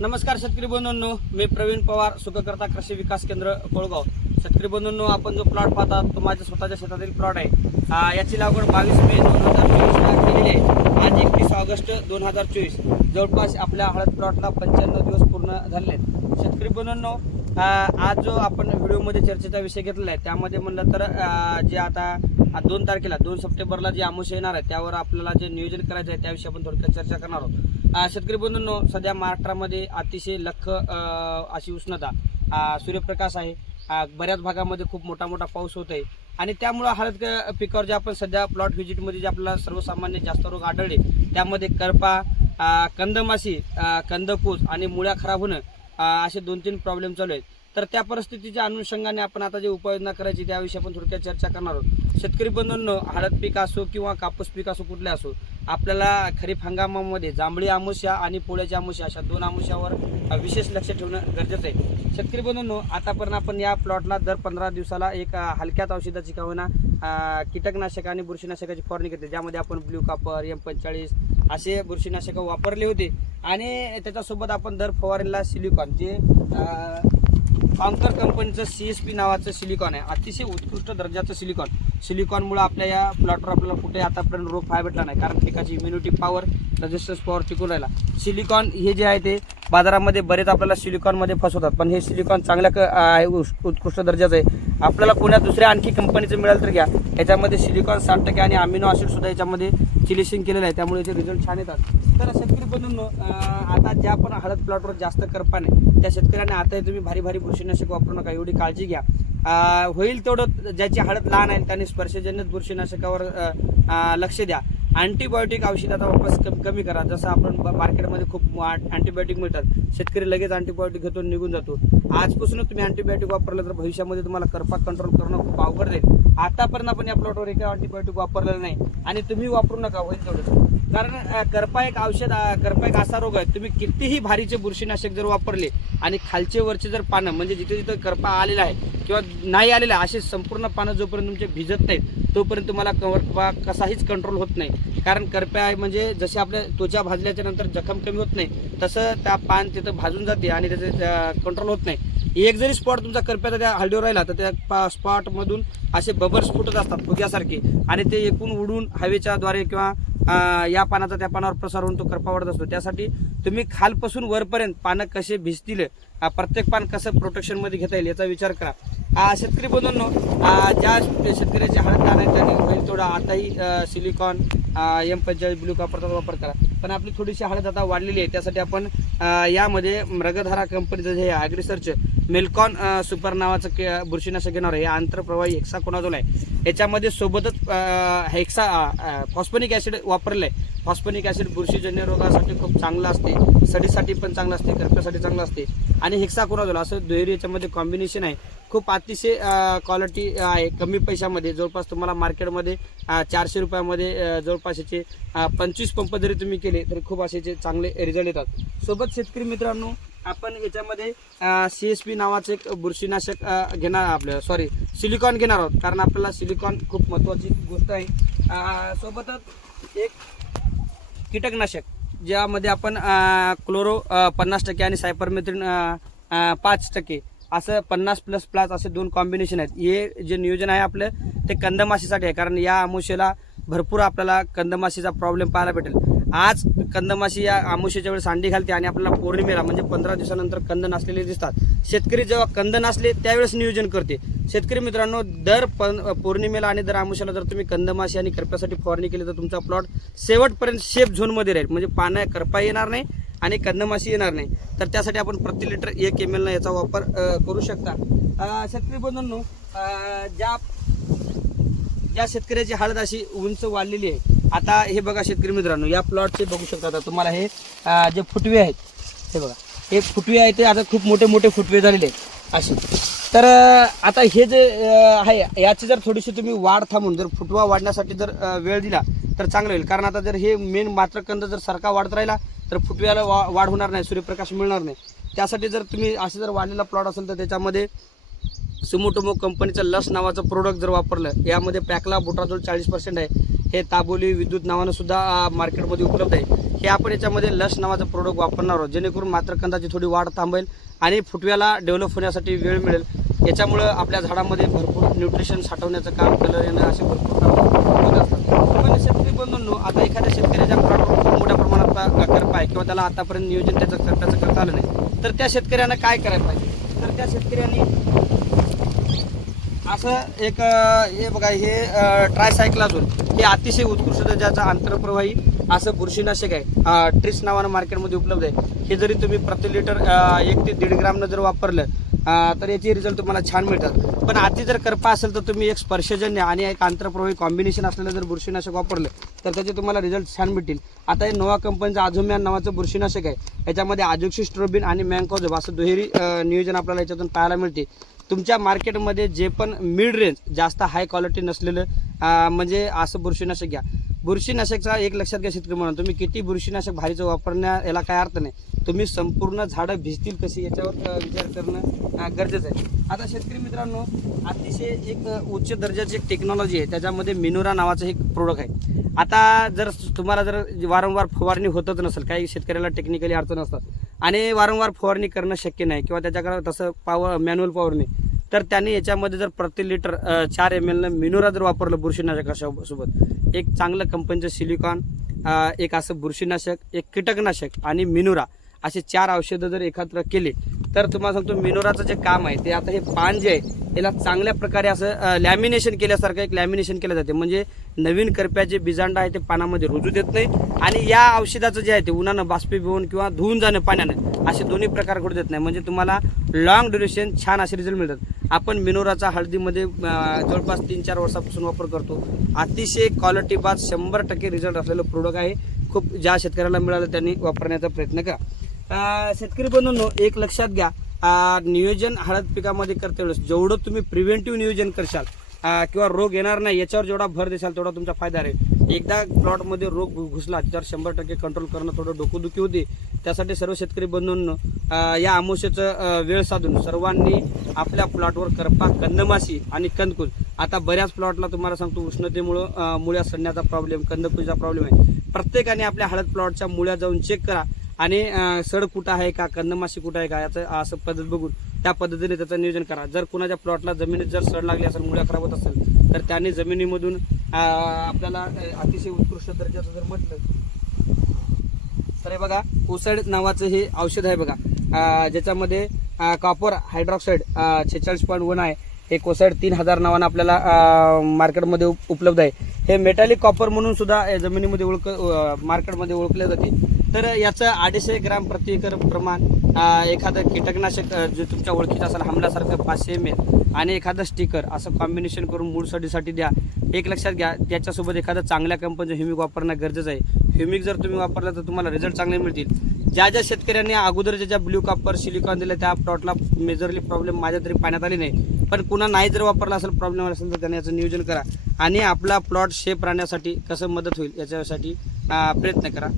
नमस्कार शेतकरी बंधूंनो मी प्रवीण पवार सुखकर्ता कृषी विकास केंद्र कोळगाव. शेतकरी बंधूंनो आपण जो प्लॉट पाहता तो माझ्या स्वतःच्या शेतातील प्लॉट आहे. याची लागवड बावीस मे दोन हजार चोवीसला केलेली आहे. आज एकतीस ऑगस्ट दोन हजार चोवीस. जवळपास आपल्या हळद प्लॉटला पंच्याण्णव दिवस पूर्ण झालेले आहेत. शेतकरी बंधूंनो आज जो आपण व्हिडिओमध्ये चर्चेचा विषय घेतलेला आहे त्यामध्ये म्हणलं तर जे आता दोन तारखेला दोन सप्टेंबरला जे आमुष येणार आहे त्यावर आपल्याला जे नियोजन करायचं आहे त्याविषयी आपण थोडक्यात चर्चा करणार आहोत. शेतकरी बंधूंनो सध्या महाराष्ट्रामध्ये अतिशय लख अशी उष्णता सूर्यप्रकाश आहे. बऱ्याच भागामध्ये खूप मोठा मोठा पाऊस होत आहे आणि त्यामुळं हळद पिकावर जे आपण सध्या प्लॉट व्हिजिटमध्ये जे आपल्याला सर्वसामान्य जास्त रोग आढळले त्यामध्ये करपा कंदमाशी आ, कंदकूस आणि मुळ्या खराब होणं असे दोन तीन प्रॉब्लेम चालू आहेत. तर त्या परिस्थितीच्या अनुषंगाने आपण आता जे उपाययोजना करायची त्याविषयी आपण थोडक्यात चर्चा करणार आहोत. शेतकरी बंधूंनो हळद पीक असो किंवा कापूस पीक असो कुठले असो आपल्याला खरीप हंगामामध्ये जांभळी आमुष्या आणि पोळ्याच्या आमुष्या अशा दोन आमुष्यावर विशेष लक्ष ठेवणं गरजेचं आहे. शेतकरी बंधूंनो आतापर्यंत आपण या प्लॉटला दर पंधरा दिवसाला एक हलक्यात औषधाची का कीटकनाशक आणि बुरशीनाशकाची फवारणी घेतली. ज्यामध्ये आपण ब्ल्यू कापर एम पंचेचाळीस असे बुरशीनाशक वापरले होते. आणि त्याच्यासोबत आपण दर फवारणीला सिलिकॉन जे पामकर कंपनीचं सी एस पी नावाचं सिलिकॉन आहे. अतिशय उत्कृष्ट दर्जाचं सिलिकॉन सिलिकॉनमुळे आपल्या या प्लॉटवर आपल्याला कुठे आतापर्यंत रोग पाहायला भेटला नाही. कारण पिकाची इम्युनिटी पॉवर रजिस्टन्स पॉवर टिकून राहिला. सिलिकॉन हे जे आहे ते बाजारामध्ये बरेच आपल्याला सिलिकॉनमध्ये फसवतात. पण हे सिलिकॉन चांगल्या क- आहे उत्कृष्ट दर्जाचं आहे. आपल्याला कोण्या दुसऱ्या आणखी कंपनीचं मिळालं तर घ्या. याच्यामध्ये सिलिकॉन साठ टक्के आणि अमिनो ॲसिडसुद्धा याच्यामध्ये चिलिशिंग केलेलं आहे त्यामुळे याचे रिझल्ट छान येतात. तर शेतकरी बंधूंनो आता ज्या पण हळद प्लॉटवर जास्त करपा नाही त्या शेतकऱ्यांना आता तुम्ही भारी भारी बुरशीनाशक वापरू नका एवढी काळजी घ्या. होईल तेवढं ज्याची हळद लहान आहे त्यांनी स्पर्शजन्य बुरशीनाशकावर लक्ष द्या. अँटीबायोटिक औषधाचा वापस कमी कमी करा. जसं आपण मार्केटमध्ये खूप अँटीबायोटिक मिळतात. शेतकरी लगेच अँटीबायोटिक घेतो निघून जातो. आजपासूनच तुम्ही अँटीबायोटिक वापरलं तर भविष्यामध्ये तुम्हाला करपाक कंट्रोल करणं खूप अवघड जाईल. आतापर्यंत आपण या प्लॉटवर एका अँटीबायोटिक वापरलेलं नाही. आणि तुम्ही वापरू नका होईल तेवढं कारण करपा एक औषध करपा एक असा रोग आहे तुम्ही कितीही भारीचे बुरशीनाशक जर वापरले आणि खालचे वरचे जर पानं म्हणजे जिथे जिथे करपा आलेला आहे किंवा नाही आलेला आहे असे संपूर्ण पानं जोपर्यंत तुमचे भिजत नाहीत तोपर्यंत तुम्हाला करपा कसाहीच कंट्रोल होत नाही. कारण करप्या आहे म्हणजे जसे आपल्या त्वचा भाजल्याच्या नंतर जखम कमी होत नाही तसं त्या पान तिथं भाजून जाते आणि त्याचं कंट्रोल होत नाही. एक जरी स्पॉट तुमचा करप्याचा त्या हळदीवर राहिला तर त्या स्पॉटमधून असे बबर्स फुटत असतात फुग्यासारखे. आणि ते एकूण उडून हवेच्या द्वारे किंवा या पानाचा त्या पानावर प्रसार होऊन तो करपा वाढत असतो. त्यासाठी तुम्ही खालपासून वरपर्यंत पानं कसे भिजतील प्रत्येक पान कसं प्रोटेक्शनमध्ये घेता येईल याचा विचार करा. शेतकरी बंधूंनो ज्या शेतकऱ्याची हळद लहान आहे त्यांनी होईल थोडा आताही सिलिकॉन एम पंचाळीस ब्लू कापरचा वापर करा. पण आपली थोडीशी हळद आता वाढलेली आहे. त्यासाठी आपण यामध्ये मृगधारा कंपनीचं जे ॲग्रिसर्च मेलकॉन सुपर नावाचं के बुरशीनाशक घेणार आहे. हे आंतरप्रवाही हेक्सा कोणाजोल आहे? याच्यामध्ये सोबतच हेक्सा फॉस्फोनिक ॲसिड वापरलं आहे फॉस्फोनिक ॲसिड बुरशीजन्य रोगासाठी खूप चांगलं असते. सडीसाठी पण चांगलं असते. करप्यासाठी चांगलं असते. आणि हेक्सा कोणाजोल असं दुहेरी याच्यामध्ये कॉम्बिनेशन आहे. खूप अतिशय क्वालिटी आहे. कमी पैशामध्ये. जवळपास तुम्हाला मार्केटमध्ये चारशे रुपयामध्ये जवळपास याचे पंचवीस पंप जरी तुम्ही केले तरी खूप असे चांगले रिझल्ट येतात. सोबत शेतकरी मित्रांनो आपण याच्यामध्ये सी एस पी नावाचं एक बुरशीनाशक घेणार आपलं सॉरी सिलिकॉन घेणार आहोत. कारण आपल्याला सिलिकॉन खूप महत्त्वाची गोष्ट आहे. सोबतच एक कीटकनाशक ज्यामध्ये आपण क्लोरो पन्नास टक्के आणि सायपरमेथ्रिन पाच टक्के असं पन्नास प्लस प्लस असे दोन कॉम्बिनेशन आहेत. हे जे नियोजन आहे आपलं ते कंदमाशीसाठी आहे. कारण या आमुष्याला भरपूर आपल्याला कंदमाशीचा प्रॉब्लेम पाहायला भेटेल. आज कंदमाशी या आमुष्याच्या वेळेस सांडी घालते आणि आपल्याला पौर्णिमेला म्हणजे पंधरा दिवसानंतर कंद नसलेले दिसतात. शेतकरी जेव्हा कंद नसले त्यावेळेस नियोजन करते. शेतकरी मित्रांनो दर पन पौर्णिमेला आणि दर आमुष्याला जर तुम्ही कंदमाशी आणि करप्यासाठी फवारणी केली तर तुमचा प्लॉट शेवटपर्यंत शेप झोनमध्ये राहील. म्हणजे पाण्या करपा येणार नाही आणि कंदमाशी येणार नाही. तर त्यासाठी आपण प्रति लिटर एक एम एलनं याचा वापर करू शकता. शेतकरी बंधूंनो ज्या ज्या शेतकऱ्याची हळद अशी उंच वाढलेली आहे आता हे बघा शेतकरी मित्रांनो या प्लॉटचे बघू शकता आता तुम्हाला हे जे फुटवे आहेत हे बघा. हे फुटवे आहेत ते आता खूप मोठे मोठे फुटवे झालेले आहेत असे. तर आता हे जे आहे याची जर थोडीशी तुम्ही वाढ थांबून जर फुटवा वाढण्यासाठी जर वेळ दिला तर चांगलं होईल. कारण आता जर हे मेन मात्र कंद जर सारखा वाढत राहिला तर फुटव्याला वा वाढ होणार नाही सूर्यप्रकाश मिळणार नाही. त्यासाठी जर तुम्ही असे जर वाढलेला प्लॉट असेल तर त्याच्यामध्ये सुमोटोमो कंपनीचं लस नावाचं प्रोडक्ट जर वापरलं यामध्ये पॅकला बुटाजोल चाळीस पर्सेंट आहे. हे ताबोली विद्युत नावानं सुद्धा मार्केटमध्ये उपलब्ध आहे. हे आपण याच्यामध्ये लस नावाचं प्रोडक्ट वापरणार आहोत जेणेकरून मात्र कंदाची थोडी वाढ थांबेल आणि फुटव्याला डेव्हलप होण्यासाठी वेळ मिळेल. याच्यामुळं आपल्या झाडामध्ये भरपूर न्यूट्रिशन साठवण्याचं काम केलं येणं असे भरपूर कामं असतात. शेतकरी बंधूंनो आता एखाद्या शेतकऱ्याच्या प्लॉटवर मोठ्या प्रमाणात करपा आहे किंवा त्याला आतापर्यंत नियोजन त्याचं करण्याचं करता आलं नाही. तर त्या शेतकऱ्यांना काय करायला पाहिजे? तर त्या शेतकऱ्यांनी असं एक हे बघा हे ट्रायसायक्लाझोन हे अतिशय उत्कृष्ट ज्याचा आंतरप्रवाही असं बुरशीनाशक आहे. ट्रिस नावानं मार्केटमध्ये उपलब्ध आहे. हे जरी तुम्ही प्रति लिटर एक ते दीड ग्रामनं जर वापरलं तर याचे रिझल्ट तुम्हाला छान मिळतात. पण अति जर करपा असेल तर तुम्ही एक स्पर्शजन्य आणि एक आंतरप्रवाही कॉम्बिनेशन असलेलं जर बुरशीनाशक वापरलं तर त्याचे तुम्हाला रिझल्ट छान मिळतील आता हे नोवा कंपनीचं आझोम्यान नावाचं बुरशीनाशक आहे. याच्यामध्ये आजोक्सिस्ट्रोबिन आणि मँकोझोब असं दुहेरी नियोजन आपल्याला याच्यातून पाहायला मिळते. तुमच्या मार्केटमध्ये जे पण मिड रेंज जास्त हाय क्वालिटी नसलेलं म्हणजे असं बुरशीनाशक घ्या. बुरशीनाशकचा एक लक्षात घ्या शेतकरी म्हणून. तुम्ही किती बुरशीनाशक भारीचं वापरण्या याला काय अर्थ नाही. तुम्ही संपूर्ण झाडं भिजतील कशी याच्यावर विचार करणं गरजेचं आहे. आता शेतकरी मित्रांनो अतिशय एक उच्च दर्जाची एक टेक्नॉलॉजी आहे. त्याच्यामध्ये मिनोरा नावाचं एक प्रोडक्ट आहे. आता जर तुम्हाला जर वारंवार फवारणी होतच नसेल काही शेतकऱ्याला टेक्निकली अडचण असतात आणि वारंवार फवारणी करणं शक्य नाही किंवा त्याच्याकडं तसं पावर मॅन्युअल फवारणी तर त्यांनी याच्यामध्ये जर प्रति लिटर चार एम एलनं मिनोरा जर वापरलं बुरशीनाशकासोबत एक चांगलं कंपनीचं सिलिकॉन एक असं बुरशीनाशक एक कीटकनाशक आणि मिनोरा असे चार औषधं जर एकत्र केले तर तुम्हाला सांगतो मिनोराचं जे काम आहे ते आता हे पान जे आहे याला चांगल्या प्रकारे असं लॅमिनेशन केल्यासारखं एक लॅमिनेशन केलं जाते. म्हणजे नवीन करप्याचे बिजांडा आहे ते पानामध्ये रुजू देत नाही आणि या औषधाचं जे आहे ते उन्हानं बाष्पीभवन किंवा धुवून जाणं पाण्यानं असे दोन्ही प्रकार घडू देत नाही. म्हणजे तुम्हाला लॉंग ड्युरेशन छान असे रिझल्ट मिळतात. आपण मिनोराचा हळदीमध्ये जवळपास तीन चार वर्षापासून वापर करतो. अतिशय क्वालिटी बाद शंभर टक्के रिझल्ट असलेलं प्रोडक्ट आहे. खूप ज्या शेतकऱ्याला मिळालं त्यांनी वापरण्याचा प्रयत्न करा. शेतकरी बंधूंनो एक लक्षात घ्या. नियोजन हळद पिकामध्ये करते वेळेस जेवढं तुम्ही प्रिव्हेंटिव्ह नियोजन करशाल किंवा रोग येणार नाही याच्यावर जेवढा भर देशाल तेवढा तुमचा फायदा राहील. एकदा प्लॉटमध्ये रोग घुसला त्याच्यावर शंभर टक्के कंट्रोल करणं थोडं डोकोदुखी होते त्यासाठी सर्व शेतकरी बंधूंनो या अमोशेचं वेळ साधून सर्वांनी आपल्या प्लॉटवर करपा कंदमाशी आणि कंदकुज आता बऱ्याच प्लॉटला तुम्हाला सांगतो उष्णतेमुळं मुळ्या सडण्याचा प्रॉब्लेम कंदकुजीचा प्रॉब्लेम आहे. प्रत्येकाने आपल्या हळद प्लॉटच्या मुळ्या जाऊन चेक करा. आणि सड कुठं आहे का कंदमाशी कुठं आहे का याचं असं पद्धत बघून त्या पद्धतीने त्याचं नियोजन करा. जर कुणाच्या प्लॉटला जमिनीत जर सड लागली असेल मुळ्या खराब होत असेल तर त्यांनी जमिनीमधून आपल्याला अतिशय उत्कृष्ट दर्जाचं जर म्हटलं तर हे बघा ओसाईड नावाचं हे औषध आहे बघा. ज्याच्यामध्ये कॉपर हायड्रॉक्साईड छेचाळीस पॉईंट वन आहे. हे कोसाईड तीन हजार नावानं आपल्याला मार्केटमध्ये उप- उपलब्ध आहे. हे मेटॅलिक कॉपर म्हणून सुद्धा जमिनीमध्ये ओळख मार्केटमध्ये ओळखले जाते. तर याचं अडीचशे ग्राम प्रति एकर प्रमाण एखादं कीटकनाशक जे तुमच्या ओळखीचं असेल हमलासारखं पाचशे एम एल आणि एखादं स्टिकर असं कॉम्बिनेशन करून मूळसाठीसाठी द्या. एक लक्षात घ्या त्याच्यासोबत एखादं चांगल्या कंपनीचं ह्युमिक वापरणं गरजेचं आहे. ह्युमिक जर तुम्ही वापरलं तर तुम्हाला रिझल्ट चांगले मिळतील. ज्या ज्या शेतकऱ्यांनी अगोदर ज्या ज्या ब्ल्यू कॉपर सिलिकॉन दिलं त्या प्लॉटला मेजरली प्रॉब्लेम माझ्या तरी पाण्यात आली नाही. पण कुणा नाही जर वापरला असेल प्रॉब्लेम असेल तर त्यांनी याचं नियोजन करा. आणि आपला प्लॉट शेप राहण्यासाठी कसं मदत होईल याच्यासाठी प्रयत्न करा.